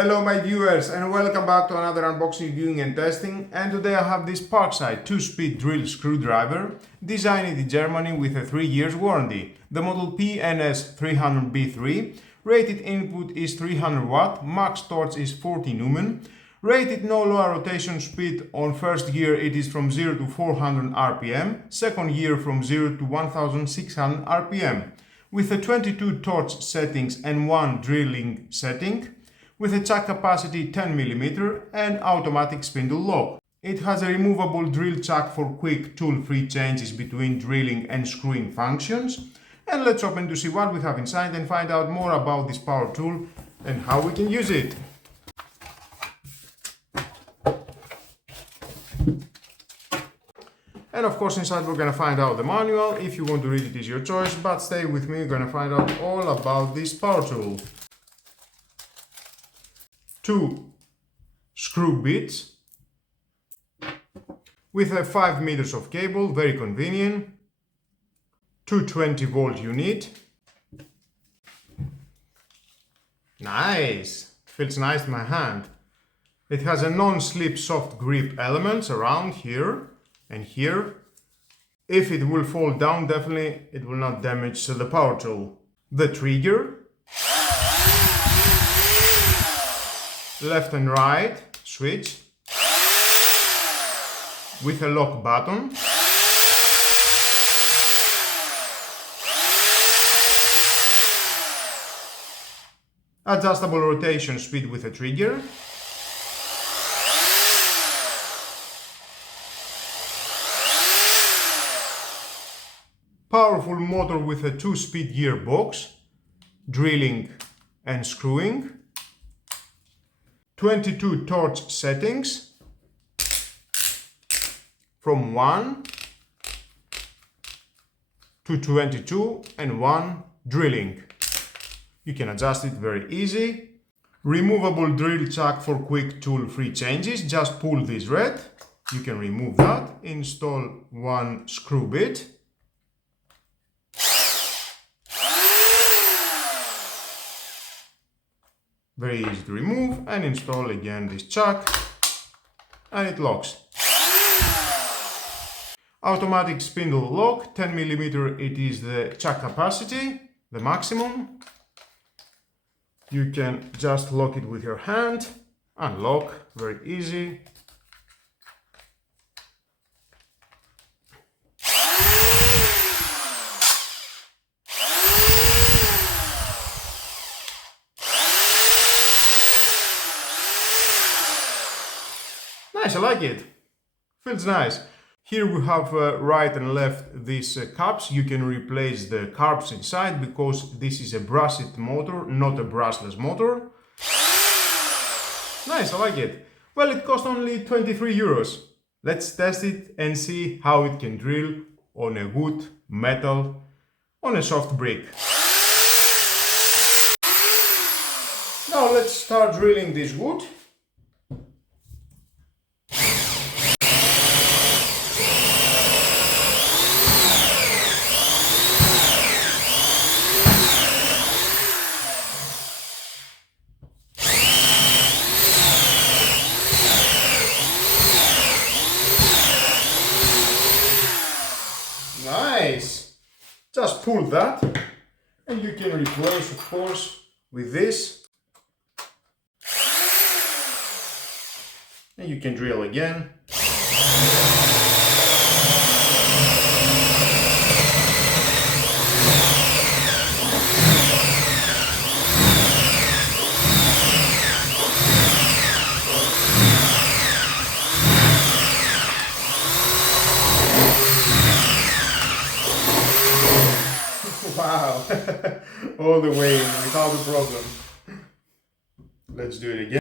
Hello my viewers and welcome back to another unboxing, viewing and testing, and today I have this Parkside 2-speed drill screwdriver designed in Germany with a 3 years warranty. The model PNS 300B3, rated input is 300 watt, max torque is 40 Newman, rated no lower rotation speed. On first gear it is from 0 to 400 rpm, second gear from 0 to 1600 rpm, with a 22 torch settings and 1 drilling setting, with a chuck capacity 10 mm and automatic spindle lock. It has a removable drill chuck for quick tool-free changes between drilling and screwing functions. And let's open to see what we have inside and find out more about this power tool and how we can use it. And of course inside we're gonna find out the manual. If you want to read it is your choice, but stay with me, we're gonna find out all about this power tool. 2 screw bits with a 5 meters of cable, very convenient. 220 volt unit. Nice, feels nice in my hand. It has a non-slip soft grip elements around here and here. If it will fall down, definitely it will not damage the power tool. The trigger, left and right switch with a lock button, adjustable rotation speed with a trigger, powerful motor with a 2-speed gearbox, drilling and screwing, 22 torch settings from 1 to 22 and 1 drilling. You can adjust it very easy. Removable drill chuck for quick tool-free changes. Just pull this red. You can remove that. Install 1 screw bit. Very easy to remove, and install again this chuck and it locks. Automatic spindle lock, 10 mm it is the chuck capacity, the maximum. You can just lock it with your hand, unlock, very easy. Nice, I like it. Feels nice. Here we have right and left these caps. You can replace the carbs inside because this is a brushed motor, not a brushless motor. Nice, I like it. Well, it cost only 23 euros. Let's test it and see how it can drill on a wood, metal, on a soft brick. Now let's start drilling this wood. Nice! Just pull that and you can replace, of course, with this. And you can drill again. Wow, all the way in without a problem. Let's do it again.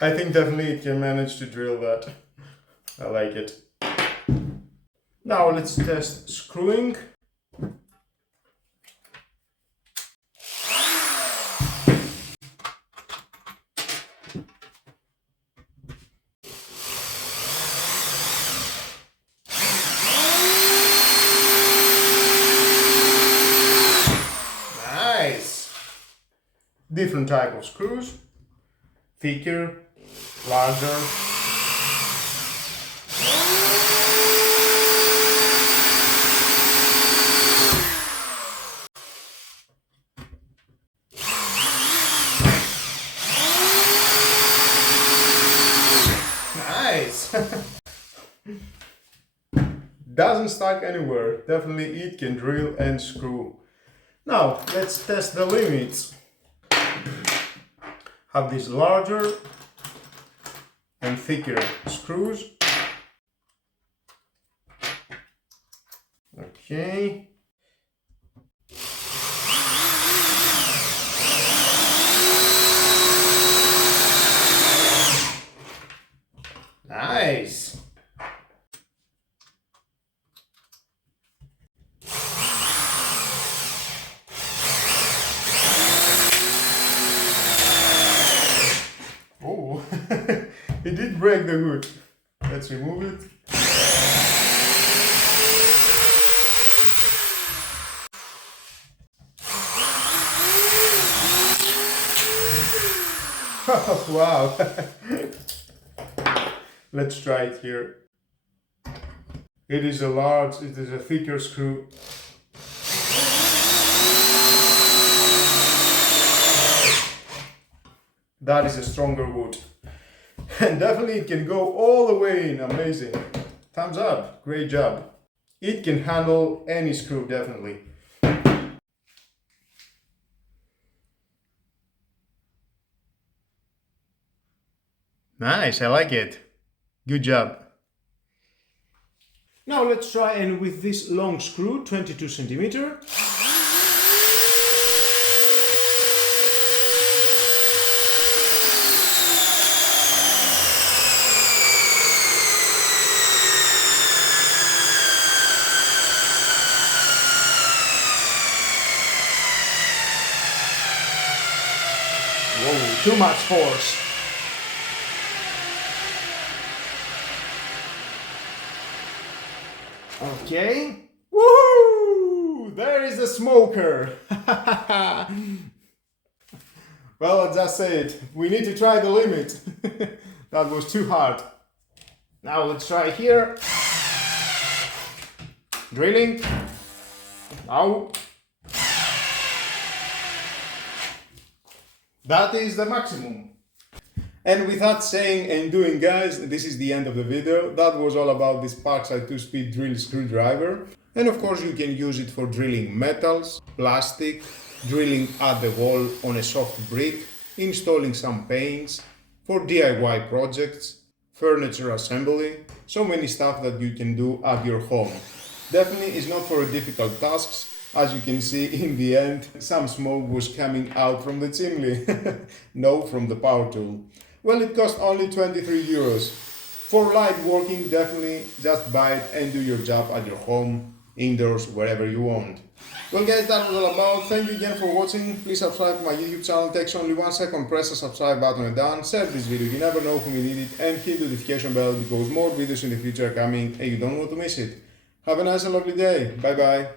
I think definitely it can manage to drill that. I like it. Now let's test screwing. Different type of screws, thicker, larger. Nice! Doesn't stuck anywhere. Definitely it can drill and screw. Now let's test the limits. Have these larger and thicker screws. Okay. Nice. Oh, it did break the hood. Let's remove it. Wow. Let's try it here. It is a thicker screw. That is a stronger wood. And definitely it can go all the way in. Amazing. Thumbs up. Great job. It can handle any screw, definitely. Nice, I like it. Good job. Now let's try and with this long screw, 22 centimeter. Whoa, too much force. Okay. Woohoo! There is the smoker. Well, I'll just say it. We need to try the limit. That was too hard. Now let's try here. Drilling. Now. That is the maximum. And with that saying and doing, guys, this is the end of the video. That was all about this Parkside 2-speed drill screwdriver. And of course you can use it for drilling metals, plastic, drilling at the wall on a soft brick, installing some paints, for DIY projects, furniture assembly, so many stuff that you can do at your home. Definitely it's not for difficult tasks. As you can see in the end, some smoke was coming out from the chimney. No, from the power tool. Well, it cost only 23 euros. For light working, definitely just buy it and do your job at your home, indoors, wherever you want. Well guys, that was all about. Thank you again for watching. Please subscribe to my YouTube channel. It takes only 1 second. Press the subscribe button and down. Share this video. You never know who will need it. And hit the notification bell because more videos in the future are coming and you don't want to miss it. Have a nice and lovely day. Bye bye.